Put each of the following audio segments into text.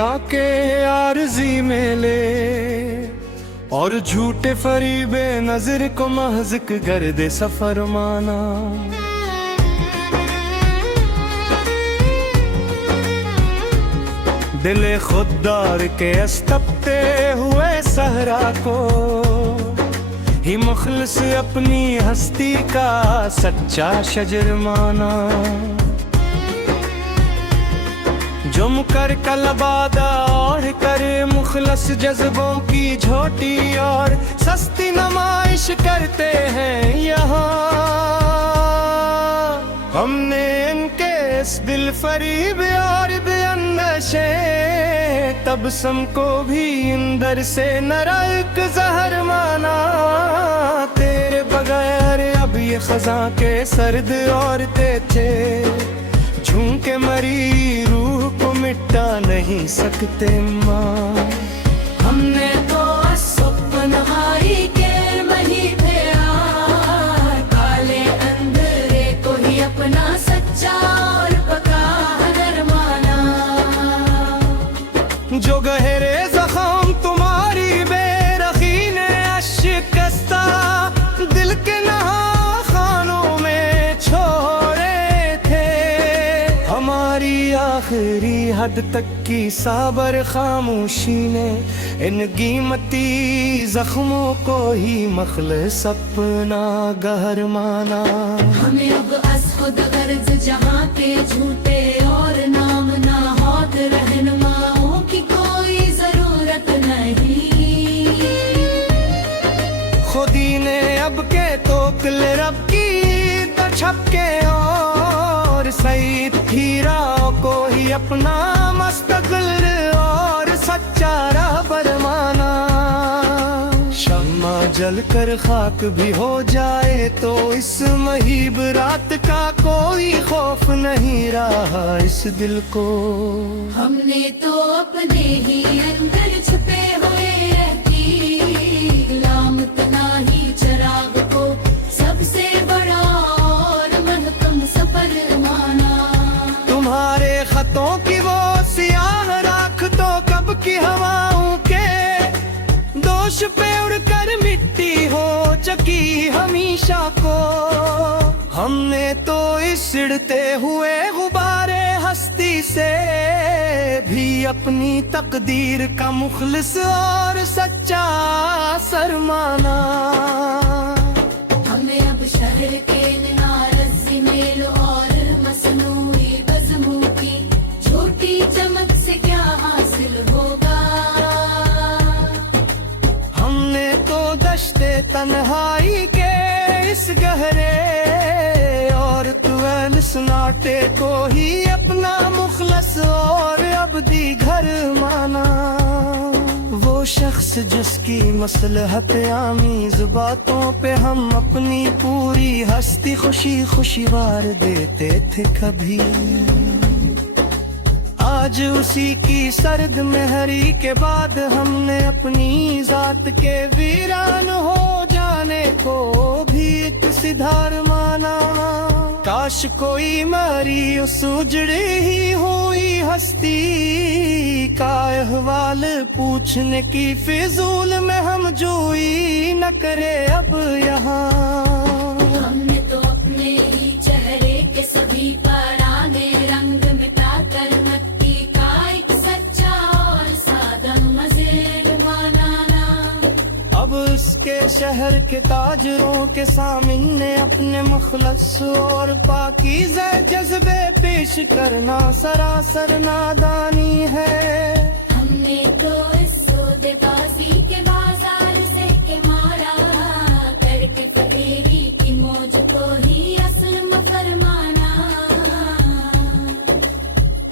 आके आरज़ी में ले और झूठे फरीबे नजर को महज़क कर दे सफर माना। दिले खुददार के अस्तपते हुए सहरा को ही मुखलिस अपनी हस्ती का सच्चा शजर माना। जो मुकर कलबादा और करे मुखलस जज्बों की झोटी और सस्ती नमाइश करते हैं यहाँ। हमने इनके इस दिल फरीब और बेअंदशे तबसम को भी इंदर से नरक जहर माना। तेरे बगैर अब ये खजा के सर्द औरते थे, झूम मरी रूह को मिटा नहीं सकते माँ। हमने तो सपनहारी के मही थे यार, काले अंधेरे को ही अपना सच्चा और पका हदर माना। जो गहरे जख्म तुम्हारी बेरखी ने शिकस्ता दिल के नहा खानों में छोड़े थे। हमारी आखिरी हद तक की साबर खामोशी ने इन कीमती जख्मों को ही मखलस अपना गहर माना। हमें अब अस खुद गर्ज जहाँ के झूठे और नाम ना होत रहनुमाओं की कोई जरूरत नहीं। खुदी ने अब के तोकले रब की तो छपके और सईद हीरा को ही अपना मस्तक़िल और सच्चा रहबर माना। शम्मा जल कर खाक भी हो जाए तो इस महीब रात का कोई खौफ नहीं रहा इस दिल को। हमने तो अपने ही अंदर छुपे हुए रहती गुलामत नाही चिराग को सबसे बड़ा और महकम सफर माना। तुम्हारे खतों की वो सियाह राख तो कब की हवाओं के दोष पे उड़कर मिट्टी हो चकी हमेशा को। हमने तो इस सिड़ते हुए गुबारे हस्ती से भी अपनी तकदीर का मुखलिस और सच्चा असर माना। हमें अब शहर के नारज़ी मेल और मसनूई बज़मों की झूठी चमक से क्या हासिल होगा। हमने तो दश्ते तन्हाई के इस गहरे और तुअल सन्नाटे को ही अपना मुखलस और अबदी घर माना। वो शख्स जिसकी मसलहत आमीज़ बातों पे हम अपनी पूरी हस्ती खुशी खुशी वार देते थे कभी, आज उसी की सर्द मेहरी के बाद हमने अपनी जात के वीरान हो जाने को भी एक सिधार माना। काश कोई मरी उस उजड़ी ही हुई हस्ती का अहवाल पूछने की फिजूल में हम जोई न करे अब यहाँ। हमने तो अपने ही चेहरे के सभी पुराने रंग मिटाकर मट्टी का एक सच्चा और सादा मज़ेर बनाना। अब उसके शहर के ताजरों के सामने अपने मुखलस और पाकीज़ा जज्बे पेश करना सरासर नादानी है। हमने तो इस सौदेबाजी के बाजार से के मारा करके फकीरी की मौज को ही असल में फरमाना।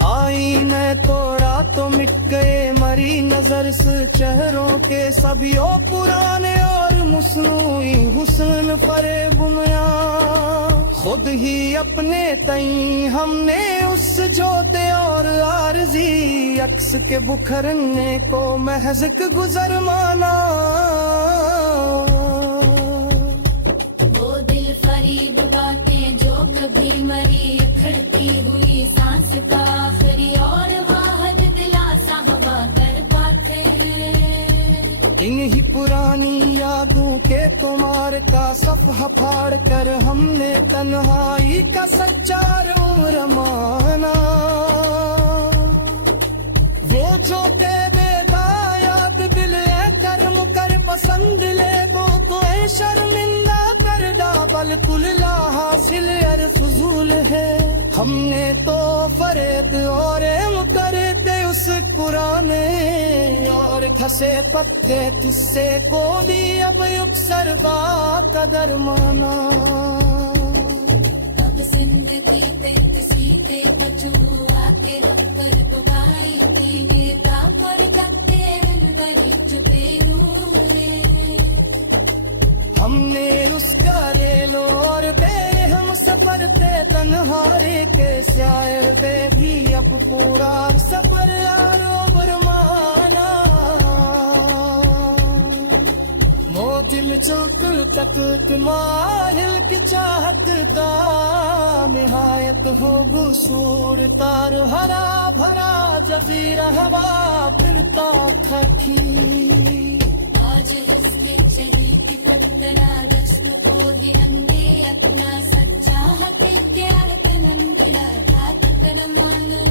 आईने तोड़ा तो मिट गए मरी नजर से चेहरों के सभी ओ पुराने और मुस्नूई हुस्न फरेब में। खुद ही अपने तई हमने उस जोते और आरज़ी अक्स के बुखरने को महज़क गुजर माना। वो दिल फरीब बातें जो कभी मरी अखड़ती हुई सांस का आखिरी और वाहद दिलासा के कुमार का सफा फाड़ कर हमने तन्हाई का सच्चा रूर माना। वो जो ते बेदायाद दिल है कर्म कर पसंद ले वो तो है शर्मिंदा करदा बल्कुल ला हासिल अर फजूल है। हमने तो फरेद और करते उस कुराने और खसे पत्ते तुझसे को भी अब युक्सर बा कदर माना। अब जिंदगी ते किसी ते बचू आते रखकर दुबाई तीने का पर गते बड़ी चुपे हुए। हमने उसका रेलो और बेहम सफर पे तन्हारे के शायर पे भी अब पूरा सफर आरोबर माना। मो दिल चौकल तक माहिल की चाहत का निहायत हो गुसूर तार हरा भरा जजीरा हवा फिरता थकी। आज इसके शहीद पत्तरा रस्म को ही अंधे अपना सच्चा हते प्यार नंदिला घातक न मानो।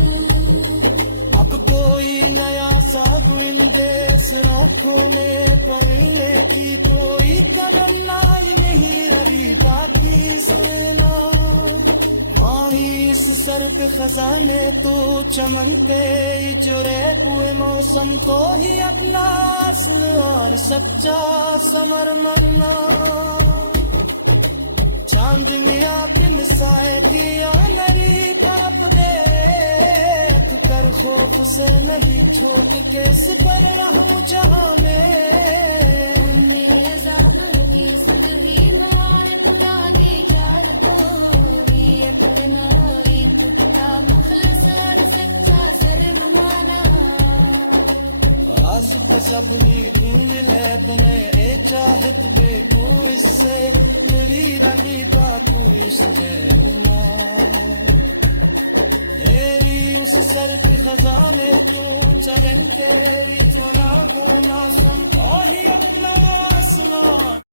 अब कोई नया सब इन देश रातों में पड़े की कोई कदम लाई नहीं हरी बाकी सुना। माही इस सर पे खजाने तो चमनते जुड़े हुए मौसम को ही अपना सुन और सच्चा समर मरना। चांदनिया बिन साए दिया नरी तरफ देख कर खौफ से नहीं छोट के सिपर रहूं जहां में। मेरे अज़ाबों की सदही मार बुलाने यार को भी इतना एक का मुखलिस और सच्चा सरमाना। आस पे सबनी तू मिले तुम्हें ए चाहत देखो इससे मिली रही बात इसमें मेरी उस सर पे खजाने तो चलन तेरी चुरा वो मौसम को ही अपना आसमान।